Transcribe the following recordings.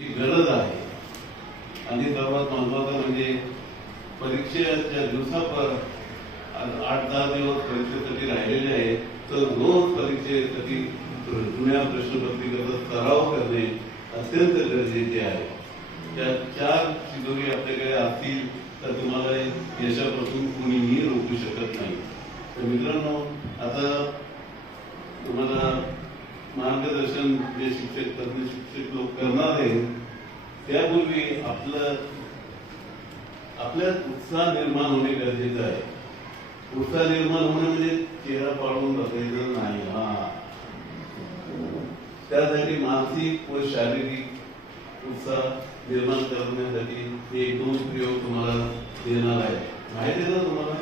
ही गरज आहे. आणि सर्वात महत्वाचं म्हणजे परीक्षेच्या दिवसापर आठ दहा दिवस परीक्षेसाठी राहिलेले आहे तर रोज परीक्षेसाठी जुन्या प्रश्नपत्रिकेचा सराव करणे अत्यंत गरजेचे आहे. त्या चार शिदोरी आपल्याकडे असतील तर तुम्हाला यशापासून कुणीही रोखू शकत नाही. तर मित्रांनो आता तुम्हाला मार्गदर्शन जे शिक्षक तज्ञ शिक्षक लोक करणार आहे त्यापूर्वी आपलं आपल्यात उत्साह निर्माण होणे गरजेचं आहे. उत्साह निर्माण होणे म्हणजे चेहरा पाडून बसायचं नाही. हा. त्यासाठी मानसिक व शारीरिक उत्साह निर्माण करण्यासाठी हे दोन प्रयोग तुम्हाला देणार आहे. माहिती ना तुम्हाला?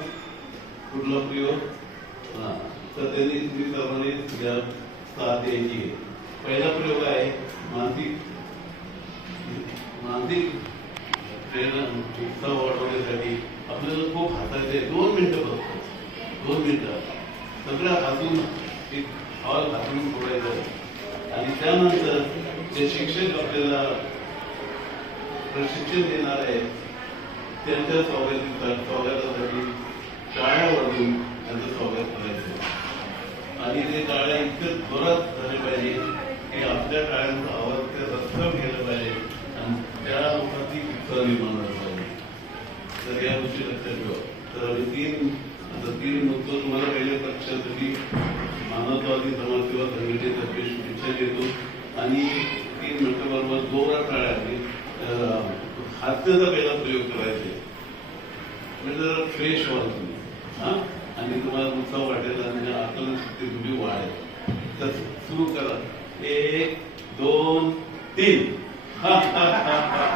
कुठला प्रयोग? हा. तर त्यांनी तुम्ही सर्वांनी साथ द्यायची पहिला प्रयोग आहे मानसिक मानसिक प्रेरणा उत्साह वाढवण्यासाठी आपल्याला खूप हसायचं आहे. दोन मिनिटं फक्त. दोन मिनिटं. सगळं हसून एक हॉल हसून सोडायचं आणि त्यानंतर जे शिक्षक आपल्याला प्रशिक्षण देणार आहे त्यांच्या स्वागत स्वागतासाठी टाळ्या वाजून त्यांचं स्वागत करायचं आणि ते टाळ्या इतकं जोरात झाले पाहिजे की आपल्या टाळ्यांचा आवाज त्या रस्त्यावर गेला पाहिजे आणि त्या लोकांची उत्साह निर्माण झाला पाहिजे. तर या गोष्टी लक्षात ठेवा. तर आम्ही तीन आता तीन मुद्दे तुम्हाला पहिल्या पक्षासाठी मानवतावादी समाजसेवा संघटनेतर्फे शुभेच्छा देतो. आणि तीन मिनिटं जोरात टाळ्या आणि, पहिला प्रयोग करायचे म्हणजे जरा फ्रेश व्हाल तुम्ही. हा? आणि तुम्हाला उत्साह वाटेल आणि आकलन शक्ती तुमची वाढेल. तर सुरू करा. एक दोन तीन. हा, हा, हा, हा,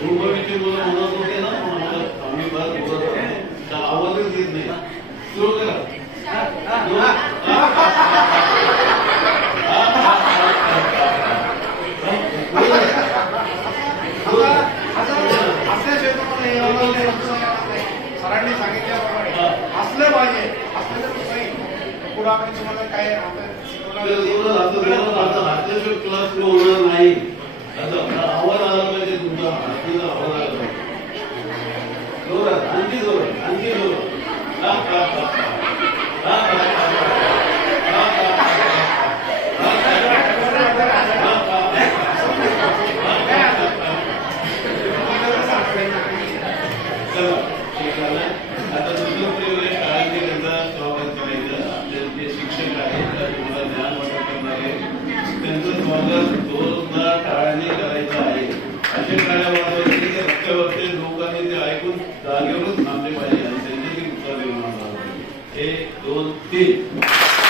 मुलं म्हणत होते ना मला आम्ही फार बोलत तर आवाजच येत नाही. सुरू करा जोरात. असल्या क्षेत्रामध्ये यावं लागेल. सरांनी सांगितल्याप्रमाणे असलं पाहिजे असलं तर नाही पुढे आपण तुम्हाला काय आता आपल्याला शिकवणार जोरात असं जोरात आता हास्याशिवाय क्लास होणार नाही. आवाज आला पाहिजे तुमचा आवाज आला पाहिजे. आणखी आणखी हा, हा, हा, हा. हा, हा, हा, हा. हा, हा, हा, चला, हे झालं. आता दुसरं प्रयोग आहे शाळेचे त्यांचा स्वागत करायचं आपले जे शिक्षक आहेत त्या तुम्हाला ज्ञान वाटप करणारे त्यांचं स्वागत दोनदा टाळ्याने करायचं आहे असे टाळ्या वाजवायचे की ते रस्त्यावरचे लोकांनी ते ऐकून जागेवरच थांबले पाहिजे आणि त्यांच्याशी उत्साह निर्माण झाला पाहिजे एक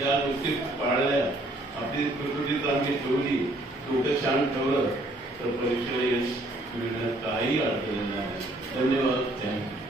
या गोष्टी पाळल्या आपली प्रकृती चांगली ठेवली डोकं शांत ठेवलं तर परीक्षेला यश मिळण्यात काही अडचण नाही. धन्यवाद. थँक्यू